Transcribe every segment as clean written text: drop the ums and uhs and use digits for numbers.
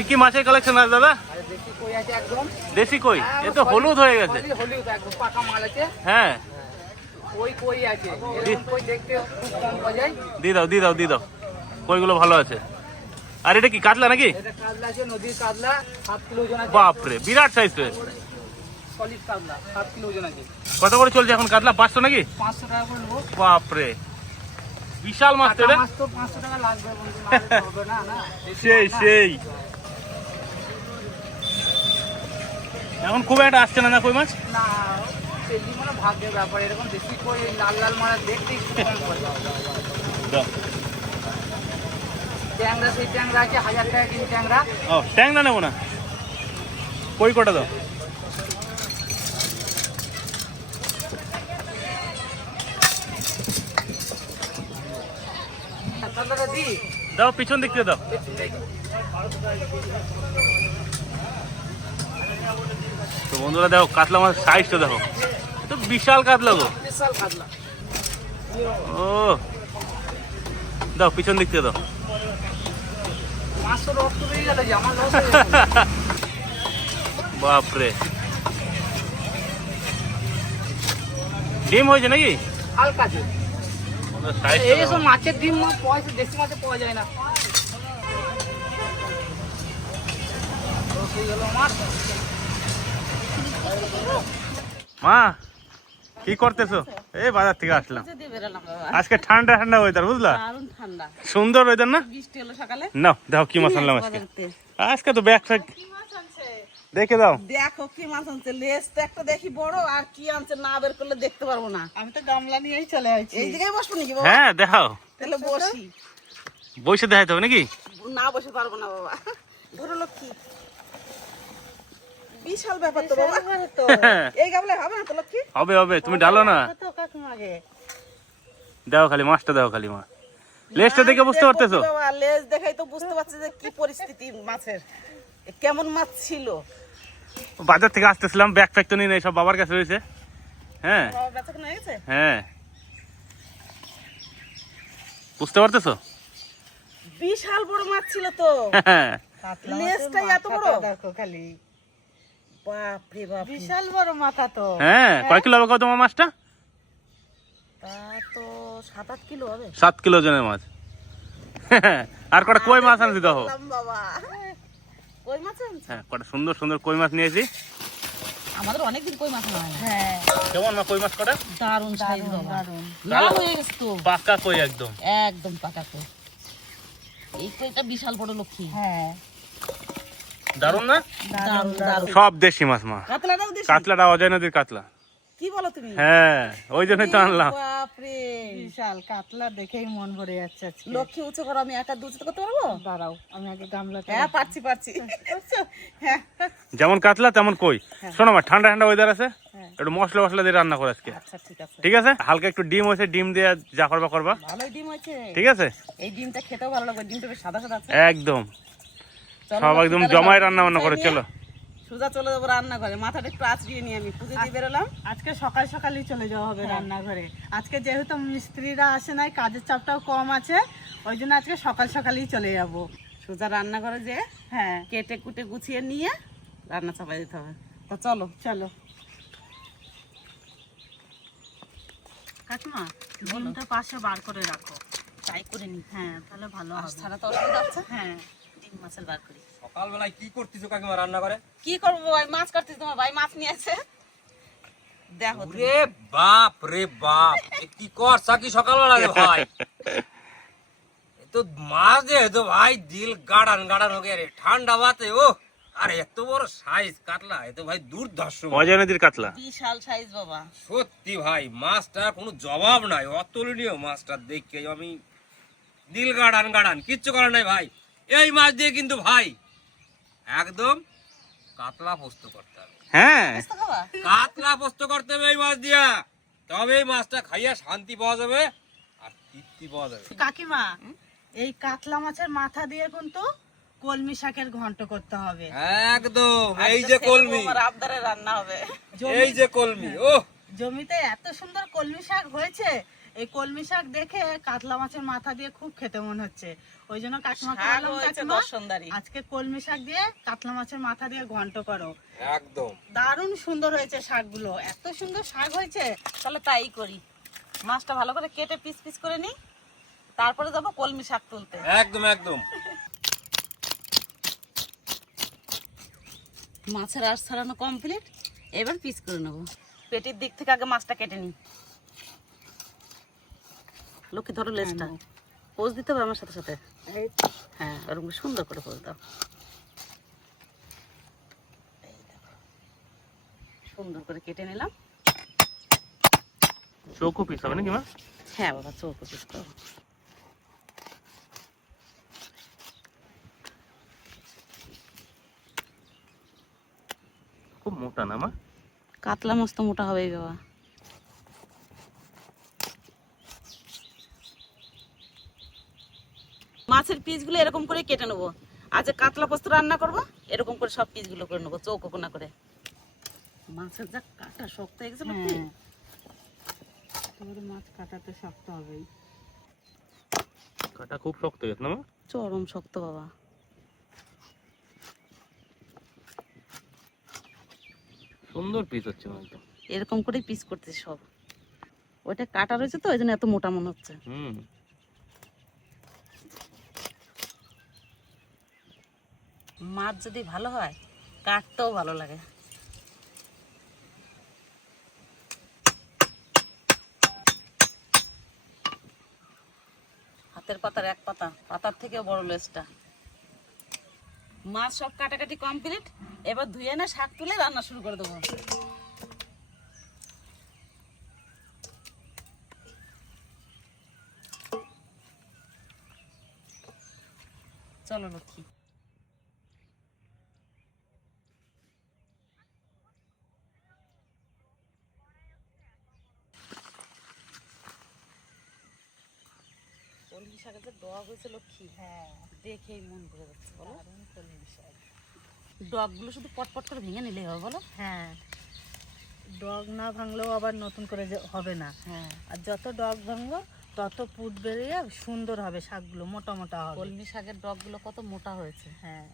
কি কি মাছের কালেকশন আছে দাদা? দেশি কই আছে একদম। দেশি কই? এ তো হলুদ হয়ে গেছে। হলুদ একদম পাকা মাল আছে। হ্যাঁ, কই আছে, এরকম কই দেখতে খুব কম পাওয়া যায়। দিয়ে দাও কইগুলো ভালো আছে। আর এটা কি কাতলা নাকি? এটা কাতলা আছে, নদীর কাতলা, 7 কিলো ওজন আছে। বাপরে, বিরাট সাইজ তো। সলিড কাতলা 7 কিলো ওজন আছে। কত করে চলছে এখন কাতলা? 500 নাকি? 500 টাকা করে নেবো। বাপরে, বিশাল মাছ তো এটা। মাছ তো 500 টাকা লাগবে বন্ধু, না হলে হবে না। না সেই এখন খুব একটা আসছে না কই মাছ। না, কেজি মানে ভাগ্যের ব্যাপার। এরকম দেশি কই লাল লাল মাছ দেখতে একটু কম পড়ে। দাও। ট্যাংরা, সেই ট্যাংরা আছে 1000 টাকা কেজি ট্যাংরা। ও, ট্যাংরা নেবো না, কই কটা দাও। কাতলাটা দি দাও, পিছন দিক দিয়ে দাও। তো বন্ধুরা দেখো কাতলা মাছ সাইজটা দেখো, তো বিশাল কাতলা গো। বিশাল কাতলা। ও, দাও পিছন দিক দিয়ে দাও। 500 রক্ত বেরিয়ে গেল যে, আমার লস হয়ে গেল। বাপরে, ডিম হয়েছে নাকি? হালকা আছে। সাইজটা দেখো। এইসব মাছের ডিম পয়সা দেশি মাছে পাওয়া যায় না। সেই হলো মাছ। মা কি করতেছো? এই বাজার থেকে আসলাম, আজকে ঠান্ডা ঠান্ডা ওয়েদার, বুঝলা? সুন্দর ওয়েদার না? নাও দেখো কি মাছ আনলাম আজকে। আজকে তো ব্যাগ ফ্যাগ দেখে দাও। দেখো কি মাছ আনছে, লেজ তো একটা দেখি বড়, আর কি আনছে না বের করলে দেখতে পারবো না। আমি তো গামলা নিয়েই চলে আসছি। এই জায়গায় বসবো নাকি বাবা? হ্যাঁ দেখাও, তাহলে বসি। বসে দেখাইতে হবে নাকি? না বসে পারবো না বাবা। ধরো লক্ষ্মী, বিশাল ব্যাপার তো বাবা। এই গামলায় হবে না তো লক্ষ্মী? হবে হবে, তুমি ডালো না। তো কাকিমাকে দেখো খালি মাছটা, দেখো খালি মা, লেজটা দেখে বুঝতে পারতেছো? বাবা লেজ দেখাই তো বুঝতে পারছি যে কি পরিস্থিতি মাছের, কেমন মাছ ছিল। বাজার থেকে আসতেছিলাম, ব্যাগ ফ্যাগ তো নিয়ে নেই, সব বাবার কাছে রয়েছে। হ্যাঁ বাবা বেচা কেনা হয়ে গেছে? হ্যাঁ, বুঝতে পারতেছো? বিশাল বড় মাছ ছিল তো। হ্যাঁ, লেজটা এত বড়, দেখো খালি। বাপ রে বাপ, বিশাল বড় মাথা তো। হ্যাঁ, কয় কিলো হবে কত তোমার মাছটা? তা তো 7-8 কিলো হবে। 7 কিলো ওজনের মাছ। আর কটা কই মাছ আনছি দেখো। বললাম বাবা, কই মাছ আনছে? হ্যাঁ, কটা সুন্দর সুন্দর কই মাছ নিয়েছি। আমাদের অনেকদিন কই মাছ হয় না। হ্যাঁ, কেমন মা কই মাছ কটা? দারুন সাইজ বাবা, লাল হয়ে গেছে তো। পাকা কই একদম। একদম পাকা কই। এই কইটা বিশাল বড় লক্ষ্মী। হ্যাঁ, দারুন না? দারুন দারুন। সব দেশি মাছ মা। কাতলাটাও দিছি। কাতলাটা অজয় নদীর কাতলা। কি বলো তুমি? হ্যাঁ, ওই জন্যই তো আনলাম। বাপ রে, বিশাল কাতলা দেখেই মন ভরে যাচ্ছে। লক্ষ্মী উঁচু করো, আমি একা দুধ করতে পারবো? দাঁড়াও, আমি আগে গামলাটা। হ্যাঁ পারছি। হ্যাঁ, যেমন কাতলা তেমন কই। শোনো মা, ঠান্ডা ঠান্ডা ওয়েদার আছে, একটু মশলা মশলা দিয়ে রান্না করে আজকে। আচ্ছা ঠিক আছে। ঠিক আছে, হালকা একটু ডিম হয়েছে, ডিম দিয়ে যা করবা। ভালোই ডিম আছে। ঠিক আছে, এই ডিমটা খেতেও ভালো লাগবে, ডিমটা বেশ সাদা সাদা আছে। একদম চলো, সব একদম জমায় রান্না বান্না করে। চলো সোজা চলে যাবো রান্নাঘরে, মাথাটা একটু আঁচড়িয়ে নিয়ে আমি পুজো দিয়ে বেরোলাম। আজকে সকাল সকালই চলে যাওয়া হবে রান্নাঘরে। আজকে যেহেতু মিস্ত্রিরা আসে নাই, কাজের চাপটাও কম আছে, ওই জন্য আজকে সকাল সকালই চলে যাব। সোজা রান্নাঘরে যে হ্যাঁ, কেটে কুটে গুছিয়ে নিয়ে রান্না চাপাই দিতে হবে। তো চলো চলো। কাকিমা, ডিমটা পাশে বার করে রাখো। তাই করে নি। হ্যাঁ, তাহলে ভালো মাছ হবে। ছাড়া তো অসুবিধা হচ্ছে। হ্যাঁ, ডিম মাছের বার করি। সকালবেলায় কি করতেছো কাকিমা রান্না করে? কি করবো ভাই, মাছ কাটতেছি, তোমার ভাই মাছ নিয়ে আছে। দেখো তুমি। রে বাপ রে বাপ, এ কি করছা কি সকালবেলা রে ভাই? এ তো মাছ দে তো ভাই, দিল গাড়ান হয়ে গেছে ঠান্ডা বাতে। ও আরে এত বড় সাইজ কাতলা, এ তো ভাই দুর্ধর্ষ মাছ। অজয় নদীর কাতলা। বিশাল সাইজ বাবা। সত্যি ভাই, মাছটা কোনো জবাব নাই, অতুলনীয় মাছটা দেখে আমি দিল গাড়ান, কিচ্ছু করার নাই ভাই। এই মাছ দিয়ে কিন্তু ভাই একদম কাতলা পোস্ত করতে হবে। হ্যাঁ, বুঝতে খাবা? কাতলা পোস্ত করতে হবে এই মাছ দিয়া, তবে এই মাছটা খাইয়া শান্তি পাওয়া যাবে আর তৃপ্তি পাওয়া যাবে। কাকিমা, এই কাতলা মাছের মাথা দিয়ে কিন্তু কলমি শাকের ঘন্ট করতে হবে। একদম, এই যে কলমি, আমার আবদারে রান্না হবে। এই যে কলমি। ও জমিতে এত সুন্দর কলমি শাক হয়েছে এই কলমি শাক দেখে কাতলা মাছের মাথা দিয়ে খুব খেতে মনে হচ্ছে, ওই জন্য কাকিমাকে শাক বললাম, হয়েছে কাকিমা, দর্শনদারি। আজকে কলমি শাক দিয়ে কাতলা মাছের মাথা দিয়ে ঘন্ট করো। একদম দারুণ সুন্দর হয়েছে শাকগুলো, এত সুন্দর শাক হয়েছে। তাহলে তাই করি, মাছটা ভালো করে কেটে পিস পিস করে নিই, তারপরে যাবো কলমি শাক তুলতে। একদম একদম। মাছের আঁশ ছাড়ানো কমপ্লিট, এবার পিস করে নেবো। পেটির দিক থেকে আগে মাছটা কেটে নিই। লক্ষ্মী ধরো লেজটা, পোজ দিতে হবে আমার সাথে সাথে। হ্যাঁ, ওরকম সুন্দর করে পোজ দাও। সুন্দর করে কেটে নিলাম। চৌকো পিস হবে নাকি মা? হ্যাঁ বাবা, চৌকো পিস করো। খুব মোটা না মা? কাতলা মাছ তো মোটা হবেই বাবা। মাছের পিসগুলো এরকম করে কেটে নেবো। আজ কাতলা পোস্ত রান্না করবো, এরকম করে সব পিসগুলো করে নেবো চৌকো কোনা করে। মাছের যা কাটা শক্ত হয়ে গেছে লক্ষ্মী। মাছ কাটাতে শক্ত হবেই। কাটা খুব শক্ত হয়ে গেছে না মা? চরম শক্ত বাবা। সুন্দর পিস হচ্ছে মা একদম। এরকম করে পিস করতেছি সব। ওইটা কাটা রয়েছে তো, ওই জন্য এত মোটা মনে হচ্ছে। মাছ যদি ভালো হয়, কাটতেও ভালো লাগে। হাতের পাতার এক পাতা, পাতার থেকেও বড় লেজটা। মাছ সব কাটাকাটি কমপ্লিট, এবার ধুয়ে না শাক তুলে রান্না শুরু করে দেবো। চলো লক্ষ্মী। কলমি শাকের যে ডগ হয়েছে লক্ষ্মী, হ্যাঁ দেখেই মন ভরে যাচ্ছে। বলো, কলমি শাক ডগগুলো শুধু পটপট করে ভেঙে নিলেই হবে। বলো, হ্যাঁ, ডগ না ভাঙলেও আবার নতুন করে যে হবে না। হ্যাঁ, আর যত ডগ ভাঙবো তত পুট বেরিয়ে সুন্দর হবে, শাকগুলো মোটা মোটা হবে। কলমি শাকের ডগগুলো কত মোটা হয়েছে। হ্যাঁ,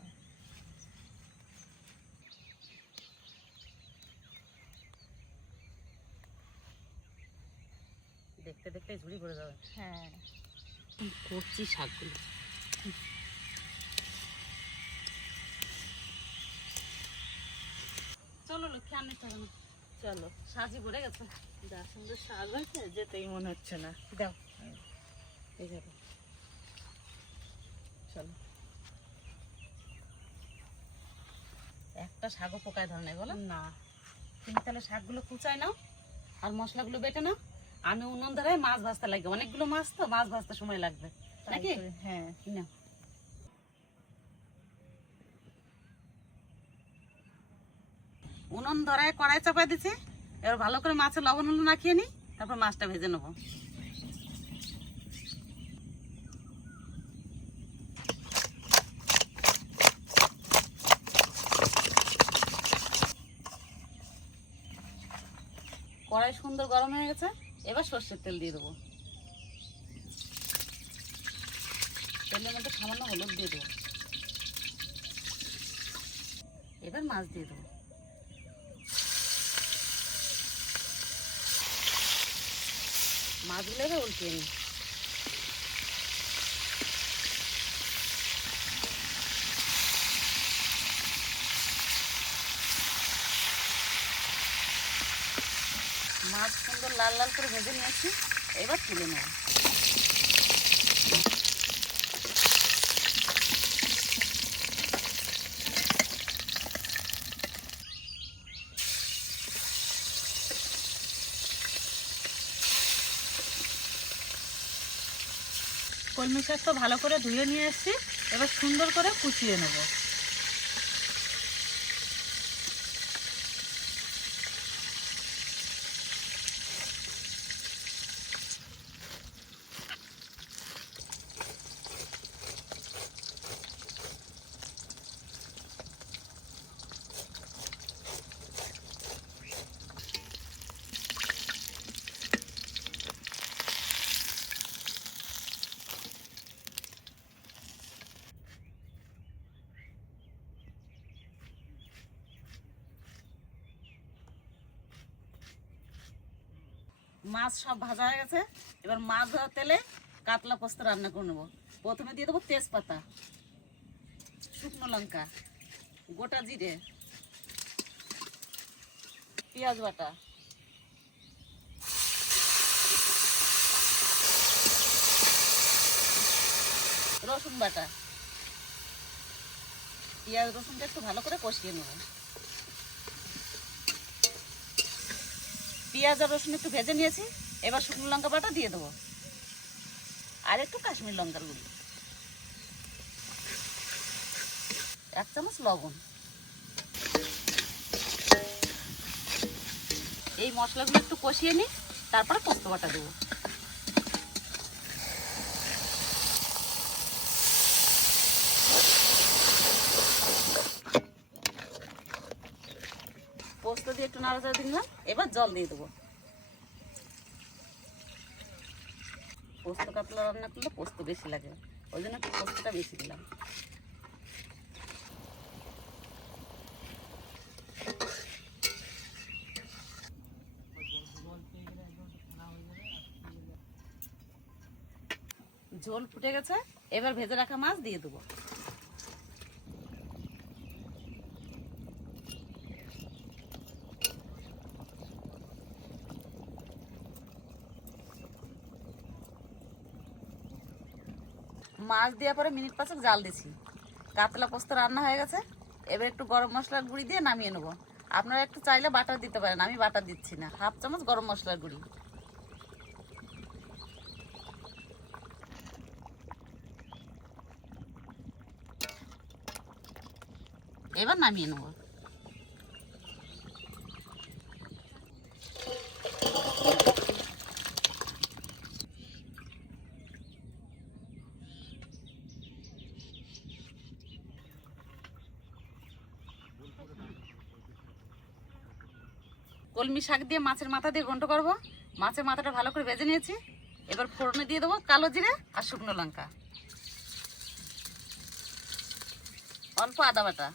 দেখতে দেখতে ঝুড়ি ভরে যাবে। হ্যাঁ, করছি শাকগুলো। চলো লক্ষ্মী, আনতে হবে না, চলো। সাজি ভরে গেছে। যা সুন্দর শাক হয়েছে যেতেই মনে হচ্ছে না। দাও, এই যাবে। চলো। একটা শাকও পোকায় ধরে নাই। বলো না, তুমি তাহলে শাকগুলো কুচাই নাও আর মশলাগুলো বেটে নাও। আমি উনুন ধরায় মাছ ভাজতে লাগবে, অনেকগুলো মাছ তো, মাছ ভাজতে সময় লাগবে নাকি? হ্যাঁ, নাও। উনুন ধরায় কড়াই চাপাই দিচ্ছি, এবার ভালো করে মাছের লবণ হলুদ মাখিয়ে নিই, তারপর মাছটা ভেজে নেবো। কড়াই সুন্দর গরম হয়ে গেছে, এবার সর্ষের তেল দিয়ে দেবো। তেলের মধ্যে সামান্য হলুদ দিয়ে দেবো, এবার মাছ দিয়ে দেবো। মাছগুলো এবার উল্টিয়ে নিই। মাছ সুন্দর লাল লাল করে ভেজে নিয়েছি, এবার তুলে নেব। কলমি শাক তো ভালো করে ধুয়ে নিয়ে এসেছি, এবার সুন্দর করে কুচিয়ে নেব। মাছ সব ভাজা হয়ে গেছে, এবার মাছ ভাজা তেলে কাতলা পোস্ত রান্না করে নেবো। প্রথমে দিয়ে দেবো তেজপাতা, শুকনো লঙ্কা, গোটা জিরে, পেঁয়াজ বাটা, রসুন বাটা। পেঁয়াজ রসুনটা একটু ভালো করে কষিয়ে নেব। পেঁয়াজ আর রসুন একটু ভেজে নিয়েছি, এবার শুকনো লঙ্কা বাটা দিয়ে দেবো আর একটু কাশ্মীর লঙ্কার গুঁড়ি, 1 চামচ লবণ। এই মশলাগুলো একটু কষিয়ে নিই, তারপরে পোস্ত বাটা দেবো। পোস্ত দিয়ে একটু নাড়াচাড়া দিলাম, এবার জল দিয়ে দেবো। পোস্ত কাতলা রান্না করলে পোস্ত বেশি লাগে, ওই জন্য একটু পোস্তটা বেশি দিলাম। ঝোল ফুটে গেছে, এবার ভেজে রাখা মাছ দিয়ে দেবো। মাছ দেওয়ার পরে মিনিট 5 জাল দিছি। কাতলা পোস্ত রান্না হয়ে গেছে, এবার একটু গরম মশলার গুঁড়ি দিয়ে নামিয়ে নেবো। আপনারা একটু চাইলে বাটার দিতে পারেন, আমি বাটার দিচ্ছি না। 1/2 চামচ গরম মশলার গুঁড়ি। এবার নামিয়ে নেবো। কলমি শাক দিয়ে মাছের মাথা দিয়ে ঘন্ট করবো। মাছের মাথাটা ভালো করে ভেজে নিয়েছি, এবার ফোড়নে দিয়ে দেবো কালো জিরে আর শুকনো লঙ্কা, অল্প আদা বাটা।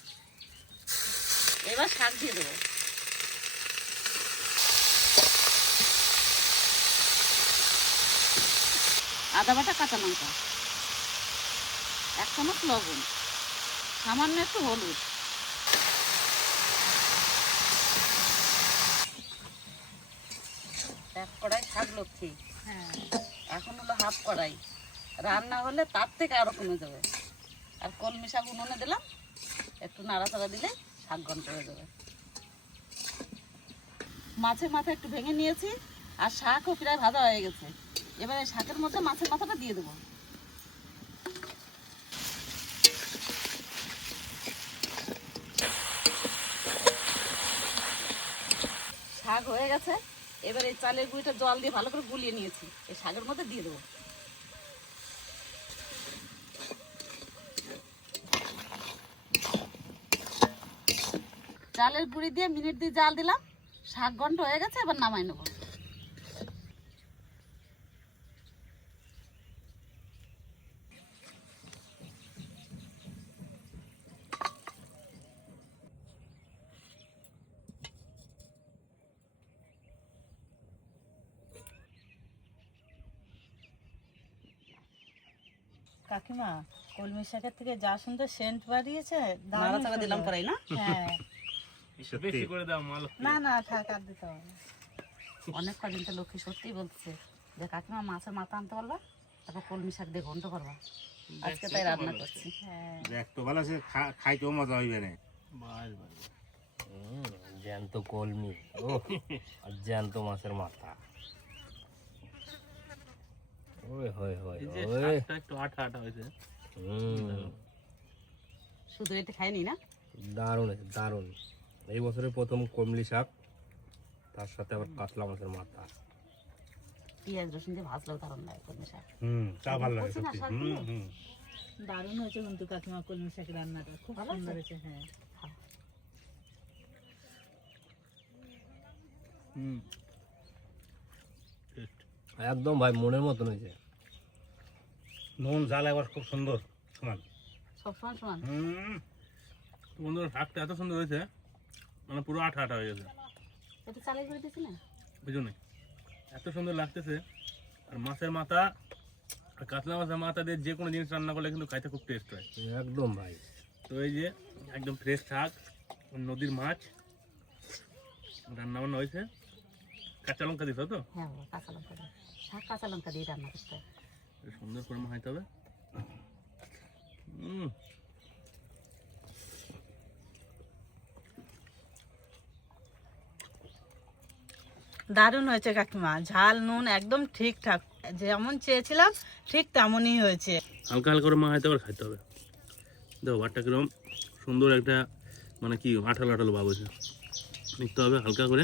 এবার শাক দিয়ে দেবো। আদা বাটা, কাঁচা লঙ্কা, 1 চামচ লবণ, সামান্য একটু হলুদ, এক কড়াই শাক লক্ষ্মী। এখন হলো 1/2 কড়াই, রান্না হলে তার থেকে আরো কমে যাবে। আর কলমি শাক উনুনে দিলাম, একটু নাড়াচাড়া দিলে শাক ঘন্ট হয়ে যাবে। মাছের মাথা একটু ভেঙে নিয়েছি, আর শাকও প্রায় ভাজা হয়ে গেছে। এবার এই শাকের মধ্যে মাছের মাথাটা দিয়ে দেবো। শাক হয়ে গেছে, এবার এই চালের গুঁড়িটা জল দিয়ে ভালো করে গুলিয়ে নিয়েছি, এই শাকের মধ্যে দিয়ে দেবো। চালের গুঁড়ি দিয়ে মিনিট 2 জাল দিলাম, শাক ঘন্ট হয়ে গেছে, এবার নামাই নেবো। কাকিমা, কলমি শাকের থেকে যা সুন্দর সেন্ট বাড়িয়েছে, দারুণ নাড়াচাড়া দিলাম সুন্দর। পরাই না? হ্যাঁ। বেশি করে দাও মাল। না না, থাক, আর দিতে হবে না। অনেক কদিন তো লক্ষ্মী সত্যিই বলছে যে কাকিমা মাছের মাথা আনতে পারবা, তারপর কলমি শাক দিয়ে ঘন্ট করবা। আজকে তাই রান্না করছি। হ্যাঁ। দেখ তো ভালো আছে, খাইতেও মজা হইবে না। জ্যান্ত কলমি ও, আর জ্যান্ত মাছের মাথা। ওই হয় হয় ওই, একটু আঠা আঠা হয়েছে। শুধু এটা খাইনি না, দারুণ আছে দারুণ। এই বছরের প্রথম কমলি শাক, তার সাথে আবার কাতলা মাছের মাথা। পেঁয়াজ রসুন দিয়ে ভাজলেও দারুণ লাগে কলমি শাক। তা ভালো লাগে বলছি না, সত্যি। শাকগুলো? দারুণ হয়েছে কিন্তু কাকিমা, কলমি শাকের রান্নাটা খুব ভালো সুন্দর হয়েছে? হয়েছে। হ্যাঁ। একদম ভাই মনের মতন হয়েছে। নুন ঝাল একবার খুব সুন্দর সমান। সবসময় সমান। বন্ধুরা শাকটা এত সুন্দর হয়েছে, মানে পুরো আঠা আঠা হয়ে গেছে। এটা চালের গুঁড়ি দিয়েছি না? বুঝুন এত সুন্দর লাগতেছে। আর মাছের মাথা আর কাতলা মাছের মাথা দিয়ে যে কোনো জিনিস রান্না করলে কিন্তু খাইতে খুব টেস্ট হয়। একদম ভাই। তো এই যে একদম ফ্রেশ শাক, নদীর মাছ রান্না বান্না হয়েছে। কাঁচা লঙ্কা দিছ তো? হ্যাঁ বাবা, কাঁচা লঙ্কা দিয়ে শাক কাঁচা লঙ্কা দিয়ে রান্না করতে হয়। সুন্দর করে মাখাইতে হবে। দারুণ হয়েছে কাকিমা, ঝাল নুন একদম ঠিকঠাক, যেমন চেয়েছিলাম ঠিক তেমনই হয়েছে। হালকা হালকা করে মাখাইতে হবে, খাইতে হবে। দেখো ভাতটা কিরকম সুন্দর একটা মানে কি আঠালো আঠালো ভাব হয়েছে, নিতে হবে হালকা করে।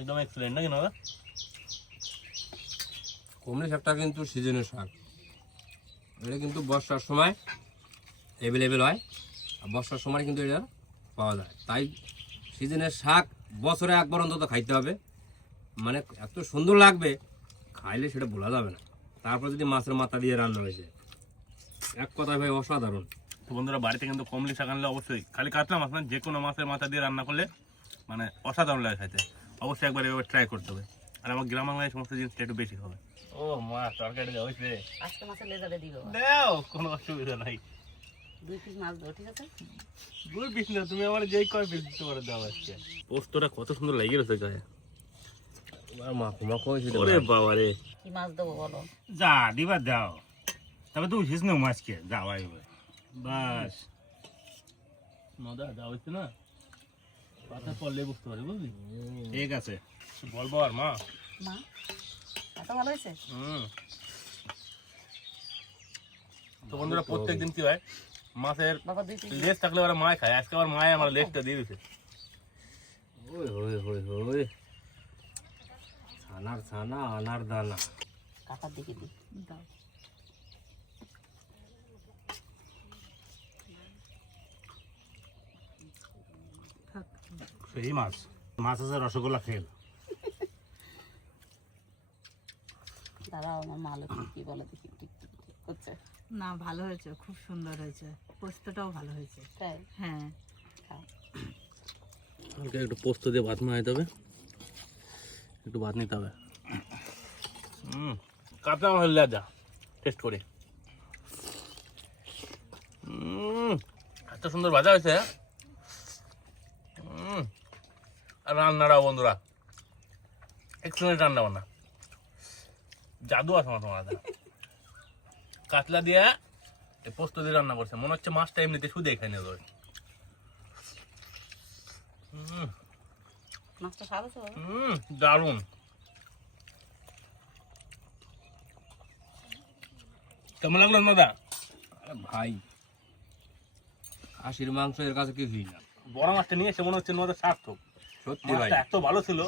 একদম এক্সেলেন্ট নাকি না? কমলি শাকটা কিন্তু সিজনের শাক, এটা কিন্তু বর্ষার সময় অ্যাভেলেবেল হয়, আর বর্ষার সময় কিন্তু এটা পাওয়া যায়। তাই সিজনের শাক বছরে একবার অন্তত খাইতে হবে, মানে এত সুন্দর লাগবে খাইলে সেটা ভোলা যাবে না। তারপর যদি মাছের মাথা দিয়ে রান্না হয়েছে, এক কথায় ভাই অসাধারণ। তো বন্ধুরা বাড়িতে কিন্তু কমলি শাক আনলে অবশ্যই, খালি কাতলা মাছ না, যে কোনো মাছের মাথা দিয়ে রান্না করলে মানে অসাধারণ লাগে খাইতে। অবশ্যই একবার এভাবে ট্রাই করতে হবে। আর আমার গ্রাম বাংলায় সমস্ত জিনিসটা একটু বেশি হবে। ও মা, তরকারি হয়েছে, আজকে মাছের লেজারে দিব, দাও কোনো অসুবিধা নাই। 2 পিস মাছ দাও, ঠিক আছে? 2 পিস না, তুমি আমার যেই কয় পিস দিতে পারো দাও আজকে। পোস্তটা কত সুন্দর লাগিয়ে রয়েছে গায়ে। মাখো মাখো হয়েছে রে ওরে ভাই। বাবা রে, কি মাছ দেবো বলো? যা দিবা দাও, তবে তুই উঠিস না মাছকে যাওয়াই বাস। মজা যা হচ্ছে না, পাতা পড়লে বুঝতে পারি, বুঝলি? ঠিক আছে। বলবো আর মা। মা এত ভালো হয়েছে? তো বন্ধুরা প্রত্যেকদিন কি হয়, মাছের বাবা 2 পিস লেজ থাকলে ওরা মায় খায়, আজকে আমার মায় আমার লেজটা দিয়ে দিছে। ওই হই হই হই, ছানার ছানা আনার দানা। কাটার দিকে দিই, দাও। সেই মাছ, মাছ আছে রসগোল্লা খেল। দাঁড়াও, আমার মা লোক কি বলে দেখি, ঠিক করছে। না ভালো হয়েছে, খুব সুন্দর হয়েছে, পোস্তটাও ভালো হয়েছে। তাই? হ্যাঁ, খাও। হালকা একটু পোস্ত দিয়ে ভাত মাখাইতে হবে, একটু ভাত নিতে হবে। কাতলা মাছের লেজা টেস্ট করি। এত সুন্দর ভাজা হয়েছে। আর রান্নাটাও বন্ধুরা এক্সেলেন্ট রান্না বান্না, জাদু আছে আমার তোমার। কাতলা দিয়ে পোস্ত দিয়ে রান্না করছে, মনে হচ্ছে মাছটা এমনিতে শুধু খাই নেবে। মাছটা স্বাদ আছে বাবা? দারুণ। কেমন লাগলো দাদা? আরে ভাই, খাসির মাংস এর কাছে কিছুই না। বড় মাছটা নিয়ে এসে মনে হচ্ছে নদা সার্থক। সত্যি ভাই, মাছটা এত ভালো ছিল,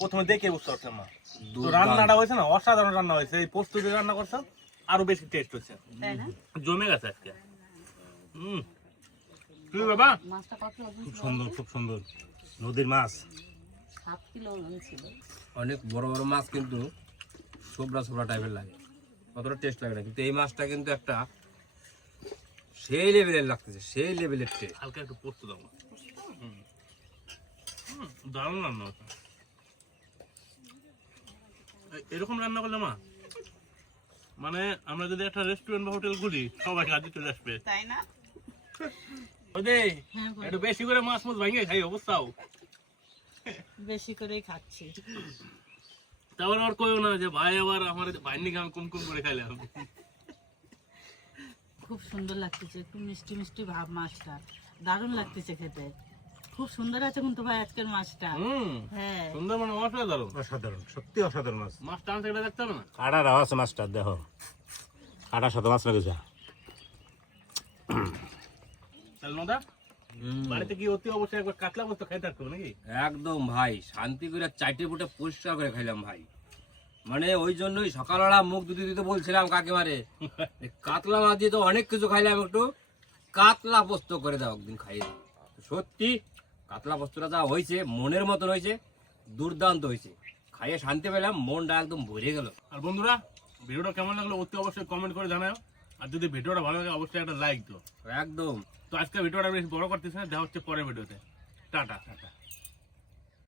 প্রথমে দেখে বুঝতে পারছিলাম না। তো দুর্দান্ত। রান্নাটা হয়েছে না, অসাধারণ রান্না হয়েছে। এই পোস্ত দিয়ে রান্না করছে আরো বেশি টেস্ট হচ্ছে, তাই না? জমে গেছে আজকে। কি বাবা, মাছটা কত ওজন খুব ছিল? সুন্দর, খুব সুন্দর নদীর মাছ। 7 কিলো ওজন ছিল। অনেক বড় বড় মাছ কিন্তু ছোবড়া ছোবড়া টাইপের লাগে, অতটা টেস্ট লাগে না। কিন্তু এই মাছটা কিন্তু একটা সেই লেভেলের লাগতেছে, সেই লেভেলের টেস্ট। হালকা একটু পোস্ত দাও। দারুণ রান্না হচ্ছে। এরকম রান্না করলে মা, মানে আমরা যদি একটা রেস্টুরেন্ট বা হোটেল খুলি সবাই কাজে চলে আসবে, তাই না? ওই যে হ্যাঁ, বলো। একটু বেশি করে মাছ মাছ ভাঙিয়ে খাই অবস্থাও। বেশি করেই খাচ্ছি। তারপর আর কইও না যে ভাই আবার আমার ভাইনি গান কুম কুম করে খাইলাম। খুব সুন্দর লাগতেছে, একটু মিষ্টি মিষ্টি ভাব মাছটা, দারুণ লাগতেছে খেতে। খুব সুন্দর আছে কিন্তু ভাই আজকের মাছটা। হ্যাঁ, সুন্দর মানে অসাধারণ। অসাধারণ, সত্যি অসাধারণ মাছ। মাছ টান থেকে দেখতে হবে না। কাটার আওয়াজ মাছটা দেখো, কাটার সাথে মাছ লেগেছে। তাহলে নদা বাড়িতে কি অতি অবশ্যই একবার কাতলা পোস্ত খাই থাকতো নাকি? একদম ভাই, শান্তি করে চাইটে ফুটে পরিষ্কার করে খাইলাম ভাই। মানে ওই জন্যই সকালবেলা মুখ দুধ দিতে বলছিলাম কাকিমারে, এই কাতলা মাছ দিয়ে তো অনেক কিছু খাইলাম, একটু কাতলা পোস্ত করে দাও একদিন খাইয়ে দাও। সত্যি কাতলা পোস্তটা যা হয়েছে মনের মতন হয়েছে, দুর্দান্ত হয়েছে। খাইয়ে শান্তি পেলাম, মনটা একদম ভরে গেল। আর বন্ধুরা ভিডিওটা কেমন লাগলো অতি অবশ্যই কমেন্ট করে জানাও। আর যদি ভিডিওটা ভালো লাগে অবশ্যই একটা লাইক দিও। একদম। তো আজকে ভিডিওটা বেশি বড় করতেছে না, দেখা হচ্ছে পরের ভিডিওতে। Tata tata.